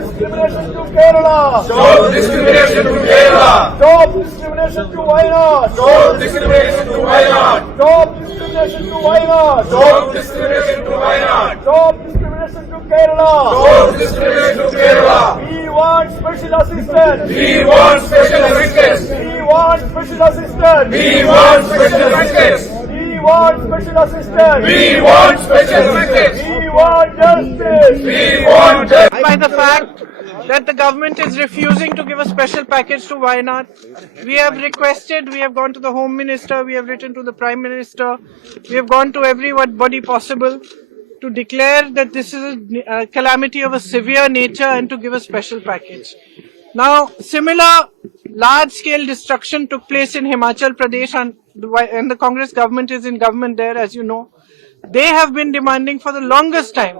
discrimination to Kerala. Stop discrimination to Kerala. Stop discrimination to Wayanad. Stop discrimination to Wayanad. Stop discrimination to Wayanad. Stop discrimination to Wayanad. Stop discrimination to Kerala. Stop discrimination to Kerala. We want special assistance. We want special assistance. We want special assistance. We want special assistance. We want special assistance. We want special assistance. We want justice. We want justice. By the fact that the government is refusing to give a special package to Wayanad. We have requested, we have gone to the Home Minister, we have written to the Prime Minister, we have gone to everybody possible to declare that this is a calamity of a severe nature and to give a special package. Now, similar large-scale destruction took place in Himachal Pradesh and the Congress government is in government there, as you know. They have been demanding for the longest time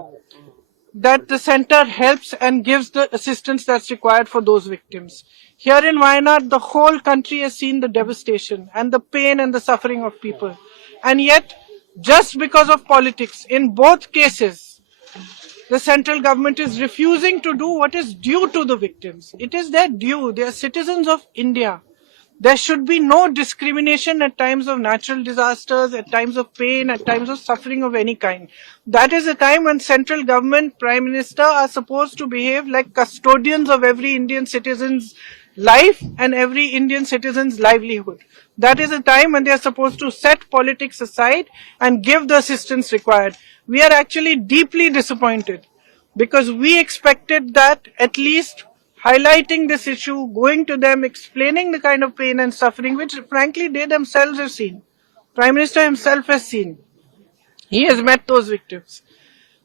that the center helps and gives the assistance that's required for those victims. Here in Wayanad, the whole country has seen the devastation and the pain and the suffering of people. And yet, just because of politics, in both cases, the central government is refusing to do what is due to the victims. It is their due. They are citizens of India. There should be no discrimination at times of natural disasters, at times of pain, at times of suffering of any kind. That is a time when central government, Prime Minister are supposed to behave like custodians of every Indian citizen's life and every Indian citizen's livelihood. That is a time when they are supposed to set politics aside and give the assistance required. We are actually deeply disappointed because we expected that at least highlighting this issue, going to them, explaining the kind of pain and suffering which frankly they themselves have seen. Prime Minister himself has seen. He has met those victims.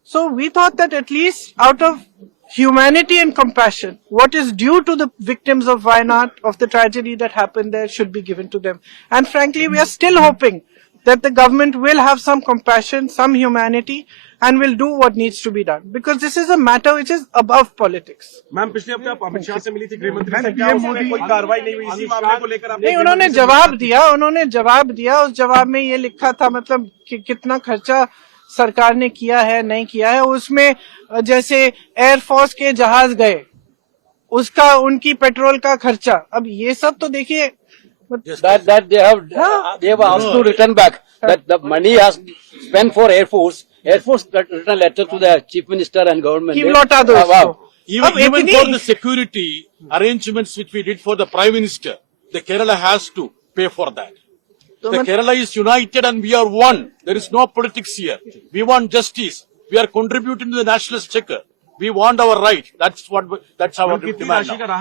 So we thought that at least out of humanity and compassion, what is due to the victims of Wayanad, of the tragedy that happened there, should be given to them. And frankly, we are still hoping that the government will have some compassion, some humanity, and will do what needs to be done. Because this is a matter which is above politics. Ma'am पिछले हफ्ते आप अमित शाह से मिली थी गृह मंत्री से, क्या उसमें कोई कार्रवाई नहीं हुई इसी मामले को लेकर? नहीं, उन्होंने जवाब दिया, उस जवाब में ये लिखा था मतलब कि कितना खर्चा सरकार ने किया है, नहीं किया है. उसमें जैसे एयरफोर्स के जहाज गए, उसका उनकी पेट्रोल का खर्चा. अब ये सब तो देखिए that they have asked to return back that the money has spent for Air Force written a letter to the Chief Minister and government. कि लौटा दो इसको. Even for the security arrangements which we did for the Prime Minister, the Kerala has to pay for that. The Kerala is united and we are one. There is no politics here. We want justice. We are contributing to the national exchequer. We want our right. That's our demand now.